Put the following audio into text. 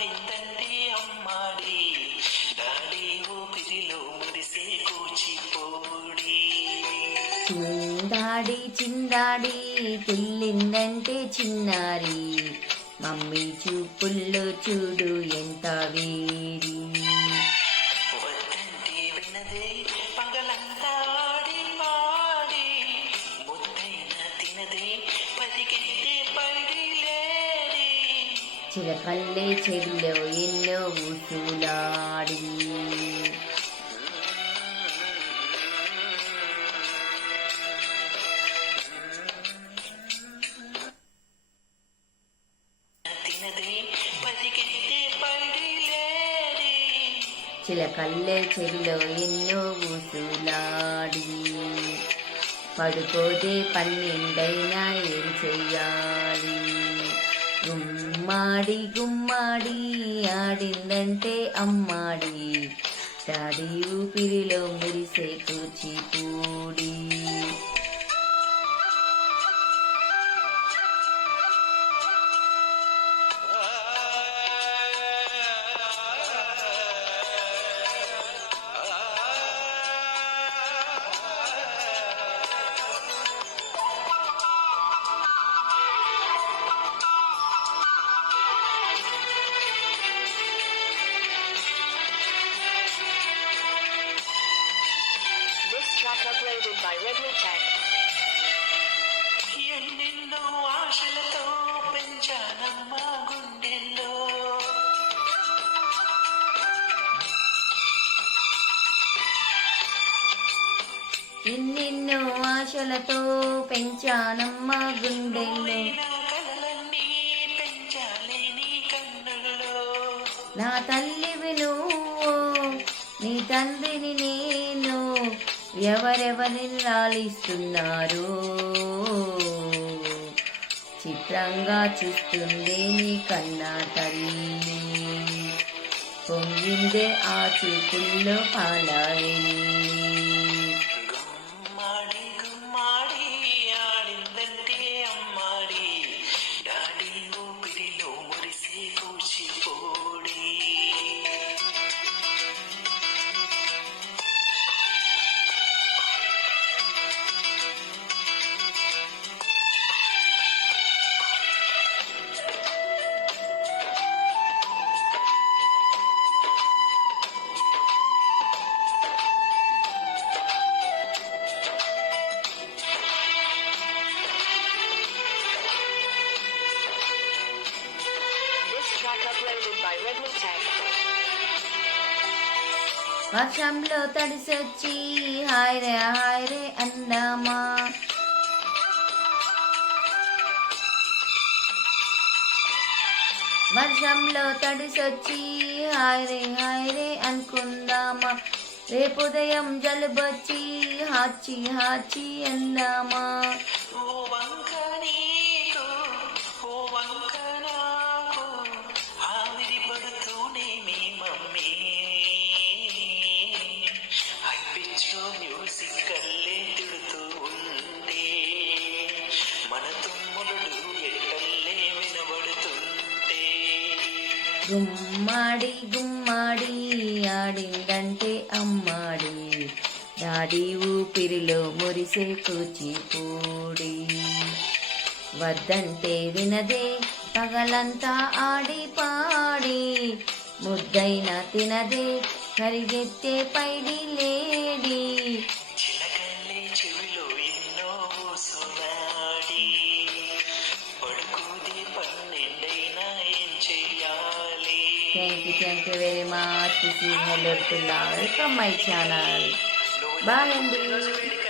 ఆడిందంటే అమ్మాడి daddy ఊపిరిలో మురిసే కూచిపూడి. చిందాడి చిందాడి తుల్లిందంటే చిన్నారి మమ్మీ చూపుల్లో చూడు ఎంత వేడి. వద్దంటే వినదే పగలంతా ఆడి పాడి ముద్దైన తినదే పదికెత్తే పడి లేడి. చిలకల్లే చెవిలో ఎన్నో ఊసులాడి. చిలకల్లే చెవిలో ఎన్నో ఊసులాడి. పడుకోదే పన్నెండైనా ఏం చెయ్యాలి. గుమ్మాడి గుమ్మాడి ఆడిందంటే అమ్మాడి డాడీ ఊపిరిలో మురిసే Kuchipudi. Uploaded by Redmi Tech. ఎన్నెన్నో ఆశలతో పెంచానమ్మా గుండెల్లో. ఎన్నెన్నో ఆశలతో పెంచానమ్మా గుండెల్లో. కలలన్నీ పెంచాలే నీ కన్నుల్లో. నా తల్లివి నువ్వు నీ తండ్రిని నేను ఎవరెవరిని లాలిస్తున్నారు. చిత్రంగా చూస్తుందే నీ కన్నా తల్లి. పొంగిందే ఆ చూపుల్లో పాలావేని. గుమ్మాడి గుమ్మాడి ఆడిందంటే అమ్మాడి డాడీ ఊపిరిలో మురిసే Kuchipudi. Uploaded by Redmi Tech. వర్షంలో తడిసొచ్చి హాయ్ రే అందామా. వర్షంలో తడిసొచ్చి హాయ్ రే అనుకుందామా. రేపుదయం జలుబొచ్చి హాచి హాచి అందామా. మ్యూజికల్లే తిడుతూ ఉంటే మన తుమ్ములుడు ఎట్టల్లే వినబడుతుంటే. గుమ్మాడి గుమ్మాడి ఆడిందంటే అమ్మాడి డాడీ ఊపిరిలో మురిసే కూచిపూడి. వద్దంటే వినదే పగలంతా ఆడి పాడి ముద్దైన తినదే కరిగెత్తే పైడి లేడి. చిలకల్లే చెవిలో ఎన్నో ఊసులాడి పడుకోది పన్నెండైనా ఏం చెయ్యాలి. Thank you very much. This is Hello to Love. Welcome my channel. Bye అండి.